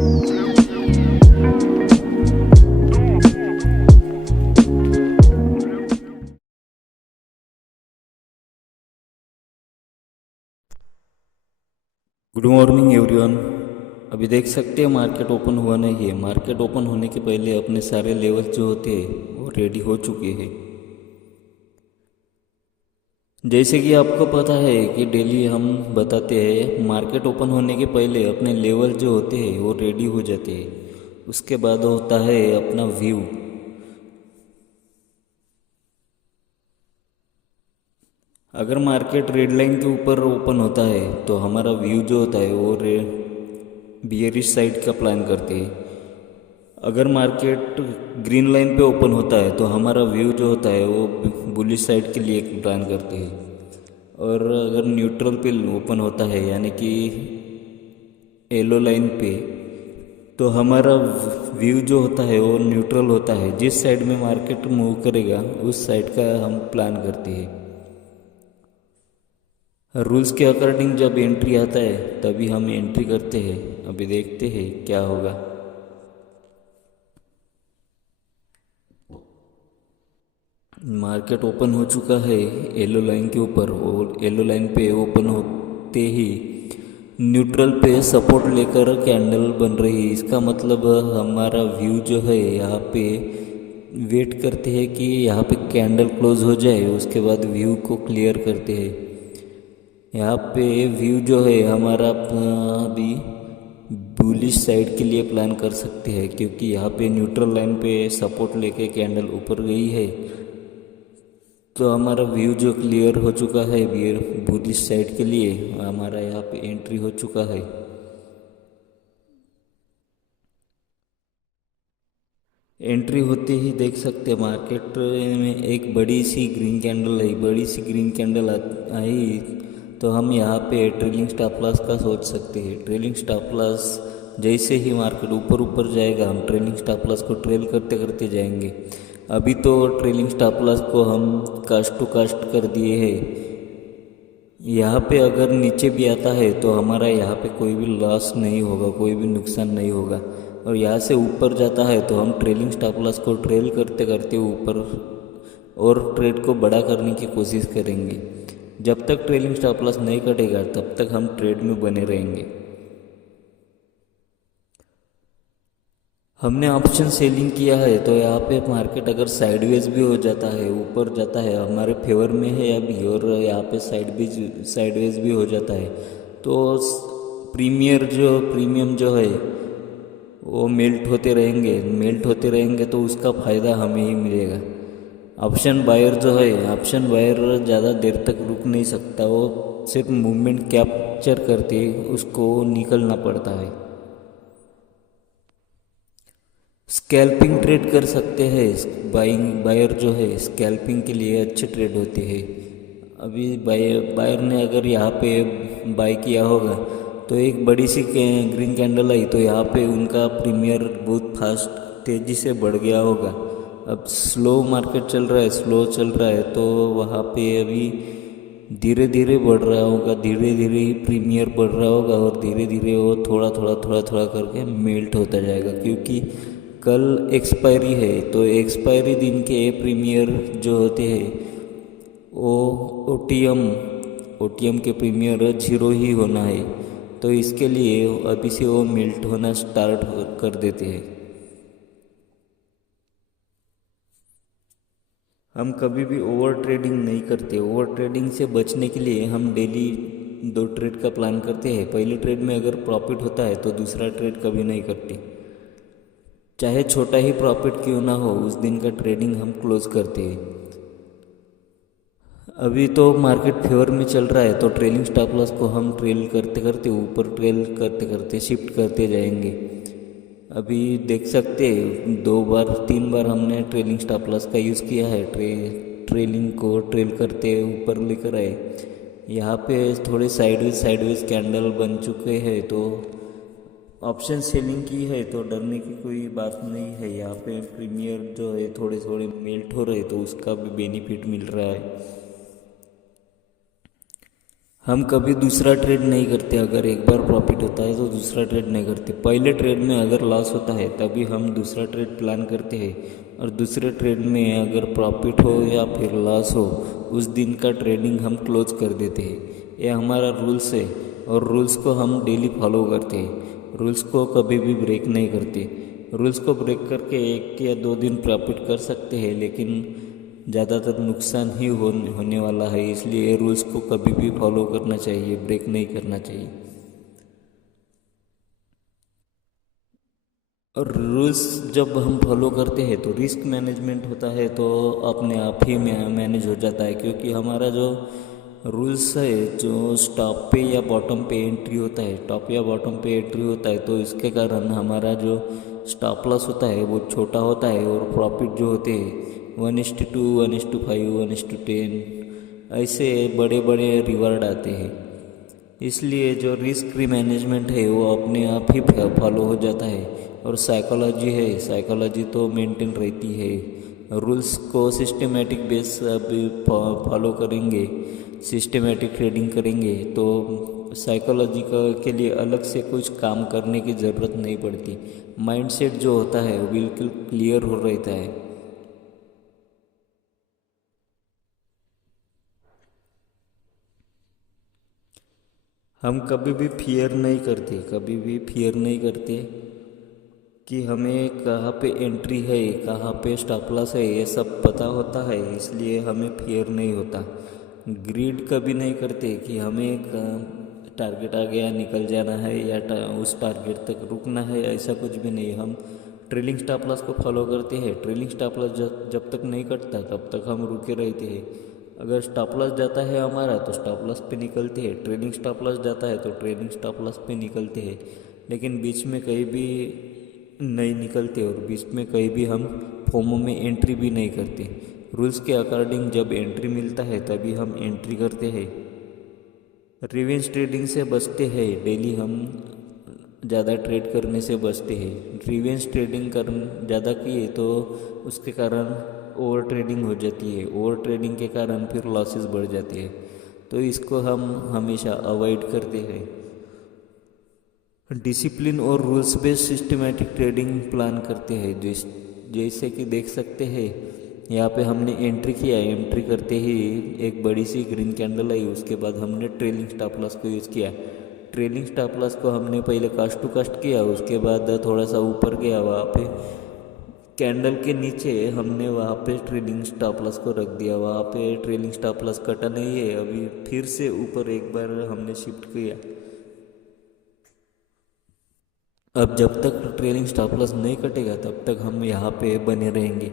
Good morning everyone. अभी देख सकते हैं मार्केट ओपन हुआ नहीं है। मार्केट ओपन होने के पहले अपने सारे लेवल जो होते हैं वो रेडी हो चुके हैं। जैसे कि आपको पता है कि डेली हम बताते हैं मार्केट ओपन होने के पहले अपने लेवल जो होते हैं वो रेडी हो जाते हैं। उसके बाद होता है अपना व्यू। अगर मार्केट रेड लाइन के ऊपर ओपन होता है तो हमारा व्यू जो होता है वो बियरिश साइड का प्लान करते हैं। अगर मार्केट ग्रीन लाइन पे ओपन होता है तो हमारा व्यू जो होता है वो बुलिश साइड के लिए प्लान करते हैं। और अगर न्यूट्रल पे ओपन होता है यानी कि येलो लाइन पे तो हमारा व्यू जो होता है वो न्यूट्रल होता है। जिस साइड में मार्केट मूव करेगा उस साइड का हम प्लान करते हैं। रूल्स के अकॉर्डिंग जब एंट्री आता है तभी हम एंट्री करते हैं। अभी देखते हैं क्या होगा। मार्केट ओपन हो चुका है येलो लाइन के ऊपर और येलो लाइन पे ओपन होते ही न्यूट्रल पे सपोर्ट लेकर कैंडल बन रही है। इसका मतलब हमारा व्यू जो है यहाँ पे वेट करते हैं कि यहाँ पे कैंडल क्लोज हो जाए, उसके बाद व्यू को क्लियर करते हैं। यहाँ पे व्यू जो है हमारा अभी बुलिश साइड के लिए प्लान कर सकते हैं, क्योंकि यहाँ पे न्यूट्रल लाइन पे सपोर्ट लेके कैंडल ऊपर गई है। तो हमारा व्यू जो क्लियर हो चुका है बियर बुलिश साइड के लिए, हमारा यहाँ पे एंट्री हो चुका है। एंट्री होते ही देख सकते हैं मार्केट में एक बड़ी सी ग्रीन कैंडल आई। बड़ी सी ग्रीन कैंडल आई तो हम यहाँ पे ट्रेलिंग स्टॉप लॉस का सोच सकते हैं। ट्रेलिंग स्टॉप लॉस जैसे ही मार्केट ऊपर ऊपर जाएगा हम ट्रेलिंग स्टॉप लॉस को ट्रेल करते करते जाएंगे। अभी तो ट्रेलिंग स्टॉप लॉस को हम कास्ट टू कास्ट कर दिए हैं। यहाँ पे अगर नीचे भी आता है तो हमारा यहाँ पे कोई भी लॉस नहीं होगा, कोई भी नुकसान नहीं होगा। और यहाँ से ऊपर जाता है तो हम ट्रेलिंग स्टॉप लॉस को ट्रेल करते करते ऊपर और ट्रेड को बड़ा करने की कोशिश करेंगे। जब तक ट्रेलिंग स्टॉप लॉस नहीं कटेगा तब तक हम ट्रेड में बने रहेंगे। हमने ऑप्शन सेलिंग किया है तो यहाँ पे मार्केट अगर साइडवेज भी हो जाता है, ऊपर जाता है, हमारे फेवर में है अभी, और यहाँ पे साइडवेज भी हो जाता है तो प्रीमियम जो है वो मेल्ट होते रहेंगे तो उसका फ़ायदा हमें ही मिलेगा। ऑप्शन बायर जो है, ऑप्शन बायर ज़्यादा देर तक रुक नहीं सकता, वो सिर्फ मूवमेंट कैप्चर करके उसको निकलना पड़ता है। स्कैल्पिंग ट्रेड कर सकते हैं। बायर जो है स्कैल्पिंग के लिए अच्छे ट्रेड होते हैं। अभी बायर ने अगर यहाँ पे बाय किया होगा तो एक बड़ी सी ग्रीन कैंडल आई तो यहाँ पे उनका प्रीमियर बहुत फास्ट तेज़ी से बढ़ गया होगा। अब स्लो मार्केट चल रहा है, स्लो चल रहा है तो वहाँ पे अभी धीरे धीरे बढ़ रहा होगा, धीरे धीरे ही प्रीमियर बढ़ रहा होगा और धीरे धीरे वो थोड़ा थोड़ा करके मेल्ट होता जाएगा। क्योंकि कल एक्सपायरी है तो एक्सपायरी दिन के प्रीमियर जो होते हैं वो ओटीएम के प्रीमियर 0 ही होना है। तो इसके लिए अभी से वो मेल्ट होना स्टार्ट कर देते हैं। हम कभी भी ओवर ट्रेडिंग नहीं करते। ओवर ट्रेडिंग से बचने के लिए हम डेली 2 ट्रेड का प्लान करते हैं। पहले ट्रेड में अगर प्रॉफिट होता है तो दूसरा ट्रेड कभी नहीं करते। चाहे छोटा ही प्रॉफिट क्यों ना हो, उस दिन का ट्रेडिंग हम क्लोज करते हैं। अभी तो मार्केट फेवर में चल रहा है तो ट्रेलिंग स्टॉप लॉस को हम ट्रेल करते करते ऊपर ट्रेल करते करते शिफ्ट करते जाएंगे। अभी देख सकते हैं 2 बार 3 बार हमने ट्रेलिंग स्टॉप लॉस का यूज़ किया है। ट्रेलिंग को ट्रेल करते ऊपर लेकर आए। यहाँ पे थोड़े साइडवेज कैंडल बन चुके हैं तो ऑप्शन सेलिंग की है तो डरने की कोई बात नहीं है। यहाँ पे प्रीमियर जो है थोड़े थोड़े मेल्ट हो रहे तो उसका भी बेनिफिट मिल रहा है। हम कभी दूसरा ट्रेड नहीं करते। अगर एक बार प्रॉफिट होता है तो दूसरा ट्रेड नहीं करते। पहले ट्रेड में अगर लॉस होता है तभी हम दूसरा ट्रेड प्लान करते हैं, और दूसरे ट्रेड में अगर प्रॉफिट हो या फिर लॉस हो, उस दिन का ट्रेडिंग हम क्लोज कर देते हैं। ये हमारा रूल्स है, और रूल्स को हम डेली फॉलो करते हैं। रूल्स को कभी भी ब्रेक नहीं करते। रूल्स को ब्रेक करके 1 या 2 दिन प्रॉफिट कर सकते हैं, लेकिन ज़्यादातर नुकसान ही होने वाला है। इसलिए रूल्स को कभी भी फॉलो करना चाहिए, ब्रेक नहीं करना चाहिए। और रूल्स जब हम फॉलो करते हैं तो रिस्क मैनेजमेंट होता है, तो अपने आप ही मैनेज हो जाता है। क्योंकि हमारा जो रूल्स है, जो टॉप पे या बॉटम पे एंट्री होता है, टॉप या बॉटम पे एंट्री होता है, तो इसके कारण हमारा जो स्टॉप लॉस होता है वो छोटा होता है, और प्रॉफिट जो होते हैं 1:2, 1:5, 1:10, ऐसे बड़े बड़े रिवार्ड आते हैं। इसलिए जो रिस्क मैनेजमेंट है वो अपने आप ही फॉलो हो जाता है। और साइकोलॉजी है, साइकोलॉजी तो मेंटेन रहती है। रूल्स को सिस्टमेटिक बेस अभी फॉलो करेंगे, सिस्टमेटिक ट्रेडिंग करेंगे, तो साइकोलॉजी के लिए अलग से कुछ काम करने की ज़रूरत नहीं पड़ती। माइंडसेट जो होता है वो बिल्कुल क्लियर हो रहता है। हम कभी भी फियर नहीं करते, कभी भी फियर नहीं करते कि हमें कहाँ पे एंट्री है, कहाँ पे स्टॉप लॉस है, ये सब पता होता है। इसलिए हमें फियर नहीं होता। ग्रीड कभी नहीं करते कि हमें एक टारगेट आ गया, निकल जाना है, या उस टारगेट तक रुकना है, ऐसा कुछ भी नहीं। हम ट्रेलिंग स्टॉप लॉस को फॉलो करते हैं। ट्रेलिंग स्टॉप लॉस जब तक नहीं कटता तब तक हम रुके रहते हैं। अगर स्टॉप लॉस जाता है हमारा तो स्टॉप लॉस पे निकलते हैं, ट्रेलिंग स्टॉप लॉस जाता है तो ट्रेलिंग स्टॉप लॉस पे निकलते हैं। लेकिन बीच में कहीं भी नहीं निकलते, और बीच में कहीं भी हम फोमो में एंट्री भी नहीं करते। रूल्स के अकॉर्डिंग जब एंट्री मिलता है तभी हम एंट्री करते हैं। रिवेंज ट्रेडिंग से बचते हैं। डेली हम ज़्यादा ट्रेड करने से बचते हैं। रिवेंज ट्रेडिंग कर ज़्यादा किए तो उसके कारण ओवर ट्रेडिंग हो जाती है। ओवर ट्रेडिंग के कारण फिर लॉसेस बढ़ जाते हैं। तो इसको हम हमेशा अवॉइड करते हैं। डिसिप्लिन और rules based systematic trading plan करते हैं। जैसे कि देख सकते हैं, यहाँ पे हमने एंट्री किया, एंट्री करते ही एक बड़ी सी ग्रीन कैंडल आई। उसके बाद हमने ट्रेलिंग स्टॉप लॉस को यूज़ किया। ट्रेलिंग स्टॉप लॉस को हमने पहले कास्ट टू कास्ट किया, उसके बाद थोड़ा सा ऊपर गया, वहाँ पे कैंडल के नीचे हमने वहाँ पे ट्रेलिंग स्टॉप लॉस को रख दिया। वहाँ पे ट्रेलिंग स्टॉप लॉस कटा नहीं है। अभी फिर से ऊपर एक बार हमने शिफ्ट किया। अब जब तक ट्रेलिंग स्टॉप लॉस नहीं कटेगा तब तक हम यहाँ पे बने रहेंगे,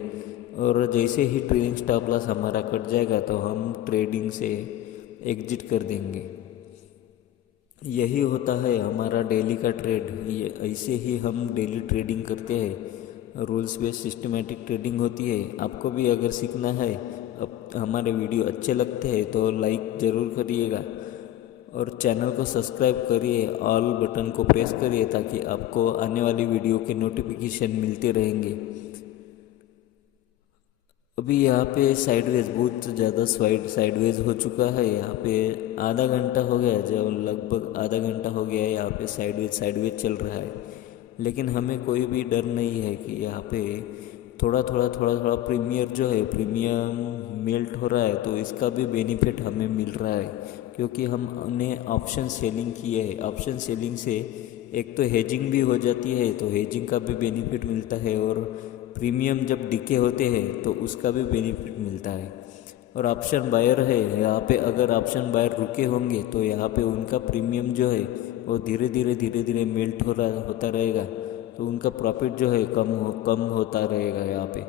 और जैसे ही ट्रेलिंग स्टॉप लॉस हमारा कट जाएगा तो हम ट्रेडिंग से एग्जिट कर देंगे। यही होता है हमारा डेली का ट्रेड। ये ऐसे ही हम डेली ट्रेडिंग करते हैं। रूल्स बेस्ड सिस्टमेटिक ट्रेडिंग होती है। आपको भी अगर सीखना है, अब हमारे वीडियो अच्छे लगते हैं तो लाइक ज़रूर करिएगा, और चैनल को सब्सक्राइब करिए, ऑल बटन को प्रेस करिए, ताकि आपको आने वाली वीडियो के नोटिफिकेशन मिलते रहेंगे। अभी यहाँ पे साइडवेज बहुत ज़्यादा साइडवेज हो चुका है। यहाँ पे आधा घंटा हो गया, जब लगभग आधा घंटा हो गया है यहाँ पे साइडवेज चल रहा है। लेकिन हमें कोई भी डर नहीं है कि यहाँ पे थोड़ा थोड़ा प्रीमियर जो है, प्रीमियम मेल्ट हो रहा है, तो इसका भी बेनिफिट हमें मिल रहा है। क्योंकि हमने ऑप्शन सेलिंग किए है। ऑप्शन सेलिंग से एक तो हेजिंग भी हो जाती है, तो हेजिंग का भी बेनिफिट मिलता है, और प्रीमियम जब डिके होते हैं तो उसका भी बेनिफिट मिलता है। और ऑप्शन बायर है, यहाँ पे अगर ऑप्शन बायर रुके होंगे तो यहाँ पे उनका प्रीमियम जो है वो धीरे धीरे मेल्ट होता रहेगा, तो उनका प्रॉफिट जो है कम होता रहेगा। यहाँ पे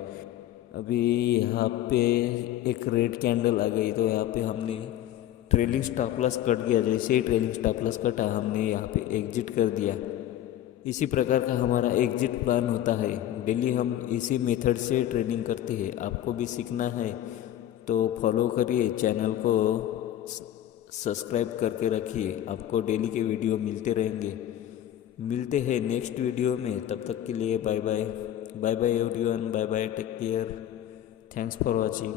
अभी यहाँ पे एक रेड कैंडल आ गई, तो यहाँ पे हमने ट्रेलिंग स्टॉप लॉस कट गया। जैसे ही ट्रेलिंग स्टॉप लॉस कटा, हमने यहाँ पे एग्जिट कर दिया। इसी प्रकार का हमारा एग्जिट प्लान होता है। डेली हम इसी मेथड से ट्रेडिंग करते हैं। आपको भी सीखना है तो फॉलो करिए, चैनल को सब्सक्राइब करके रखिए। आपको डेली के वीडियो मिलते रहेंगे। मिलते हैं नेक्स्ट वीडियो में। तब तक के लिए bye bye. Bye bye everyone, bye bye, take care, thanks for watching.